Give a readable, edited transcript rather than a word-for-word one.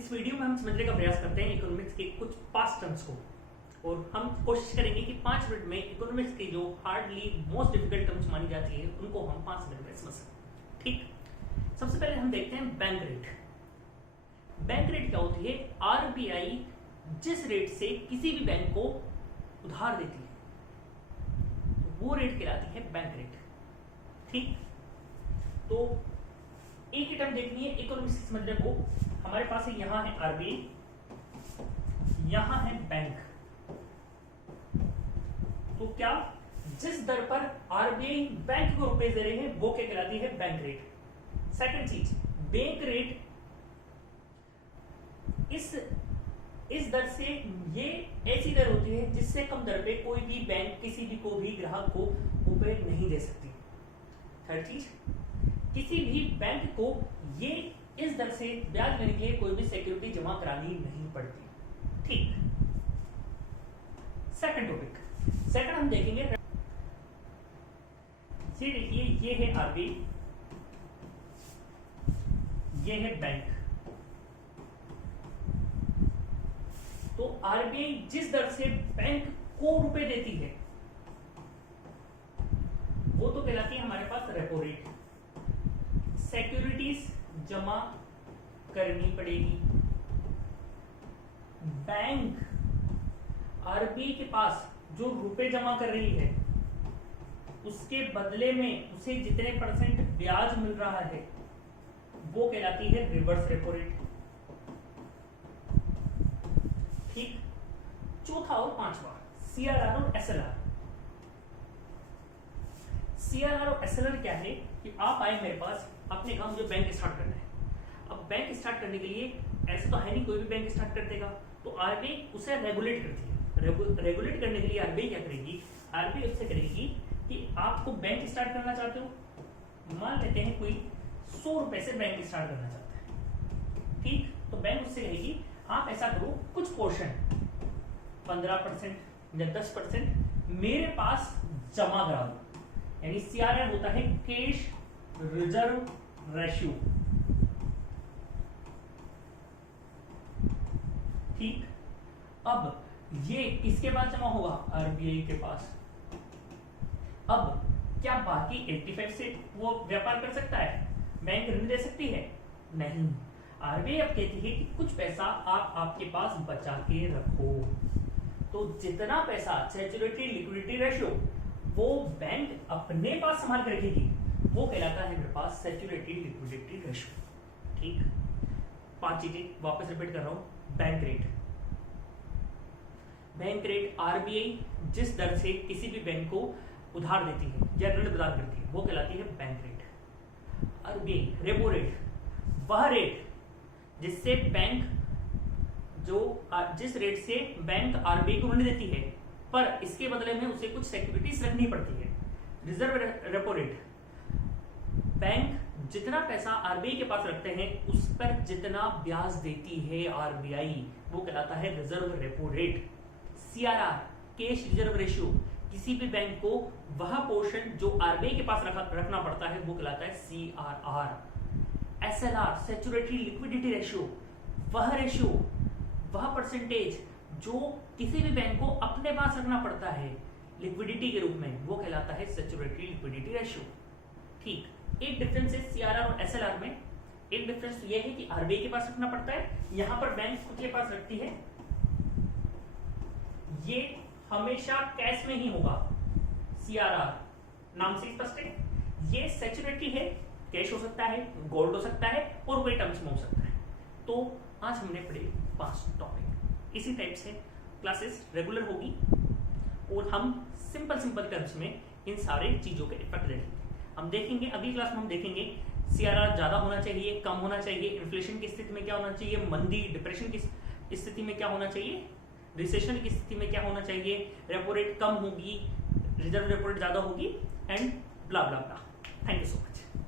इस वीडियो में हम समझने का प्रयास करते हैं इकोनॉमिक्स के कुछ पास्ट टर्म्स को, और हम कोशिश करेंगे कि 5 मिनट में इकोनॉमिक्स के जो हार्डली मोस्ट डिफिकल्ट टर्म्स मानी जाती है उनको हम 5 मिनट में समझ सकते हैं। ठीक, सबसे पहले हम देखते हैं बैंक रेट। बैंक रेट क्या होती है? आरबीआई जिस रेट से किसी भी बैंक को उधार देती है वो रेट कहलाती है बैंक रेट। ठीक, तो एक ही टर्म देखनी है इकोनॉमिक्स समझने को। हमारे पास है, यहां है आरबीआई, यहां है बैंक। तो क्या जिस दर पर आरबीआई बैंक को रुपए दे रहे हैं वो क्या कहलाती है? Bank rate. सेकंड चीज, बैंक रेट इस दर से, ये ऐसी दर होती है जिससे कम दर पे कोई भी बैंक किसी भी को भी ग्राहक को रुपए नहीं दे सकती। थर्ड चीज, किसी भी बैंक को ये इस दर से ब्याज लेने के लिए कोई भी सिक्योरिटी जमा करानी नहीं पड़ती। ठीक, सेकंड टॉपिक, सेकंड हम देखेंगे, ये देखिए, ये है आरबीआई, ये है बैंक। तो आरबीआई जिस दर से बैंक को रुपए देती है वो तो कहलाती है हमारे पास रेपो रेट। सिक्योरिटीज जमा करनी पड़ेगी। बैंक आरबीआई के पास जो रुपए जमा कर रही है उसके बदले में उसे जितने परसेंट ब्याज मिल रहा है वो कहलाती है रिवर्स रेपो रेट। ठीक, चौथा और पांचवा, सीआरआर और एसएलआर। सीआरआर और एसएलआर क्या है कि आप आए मेरे पास, आपने कहा मुझे बैंक स्टार्ट करना है। अब बैंक स्टार्ट करने के लिए ऐसा तो है नहीं कोई भी बैंक स्टार्ट कर देगा, तो आरबीआई उसे रेगुलेट करती है। रेगुलेट करने के लिए आरबीआई क्या करेगी? आरबीआई उससे करेगी कि आपको बैंक स्टार्ट करना चाहते हो, मान लेते हैं कोई 100 रुपए से बैंक स्टार्ट करना चाहता है। ठीक, तो बैंक उससे कहेगी आप ऐसा करो, कुछ पोर्शन 15% या 10% मेरे पास जमा करा दो। यानी सीआरआर होता है कैश रिजर्व रेशियो। ठीक, अब ये किसके पास जमा होगा? आरबीआई के पास। अब क्या बाकी 85 से वो व्यापार कर सकता है? बैंक ऋण दे सकती है? नहीं। आरबीआई अब कहती है कि कुछ पैसा आप आपके पास बचा के रखो। तो जितना पैसा सैचुरेटेड लिक्विडिटी रेशियो वो बैंक अपने पास संभाल कर रखेगी वो कहलाता है मेरे पास सैचुरेटेड लिक्विडिटी रेशियो। ठीक, 5 चीजें वापस रिपीट कर रहा हूं। Bank rate, bank rate RBI जिस दर से किसी भी बैंक को उधार देती है या ऋण प्रदान करती है वो कहलाती है bank rate. RBI repo rate, वह रेट जिससे बैंक जिस रेट से बैंक आरबीआई को ऋण देती है पर इसके बदले में उसे कुछ सिक्योरिटीज रखनी पड़ती है। रिजर्व रेपो रेट, बैंक जितना पैसा आरबीआई के पास रखते हैं उस पर जितना ब्याज देती है आरबीआई वो कहलाता है reserve repo rate. CRR cash reserve ratio, किसी भी बैंक को वह पोर्शन जो आरबीआई के पास रखना पड़ता है वो कहलाता है CRR. SLR saturated liquidity ratio, वह रेशियो, वह परसेंटेज जो किसी भी बैंक को अपने पास रखना पड़ता है लिक्विडिटी के रूप में वो कहलाता है सैचुरेटेड लिक्विडिटी रेशियो। ठीक, एक डिफरेंस है सीआरआर और एसएलआर में। एक डिफरेंस ये है कि आरबीआई के पास रखना पड़ता है, यहां पर बैंक खुद के पास रखती है। ये हमेशा कैश में ही होगा। सीआरआर नाम से स्पष्ट है, ये सैचुरेटरी है, कैश हो सकता है, गोल्ड हो सकता है और कोई टर्म्स में हो सकता है। तो आज हमने पढ़े 5 टॉपिक। इसी टाइप से क्लासेस रेगुलर होगी और हम सिंपल टर्म्स में इन सारे चीजों के इफेक्ट देखेंगे। हम देखेंगे अगली क्लास में हम देखेंगे सीआरआर ज्यादा होना चाहिए, कम होना चाहिए, इन्फ्लेशन की स्थिति में क्या होना चाहिए, मंदी डिप्रेशन की स्थिति में क्या होना चाहिए, रिसेशन की स्थिति में क्या होना चाहिए, रेपो रेट कम होगी, रिजर्व रेपो रेट ज्यादा होगी and blah blah blah. Thank you so much.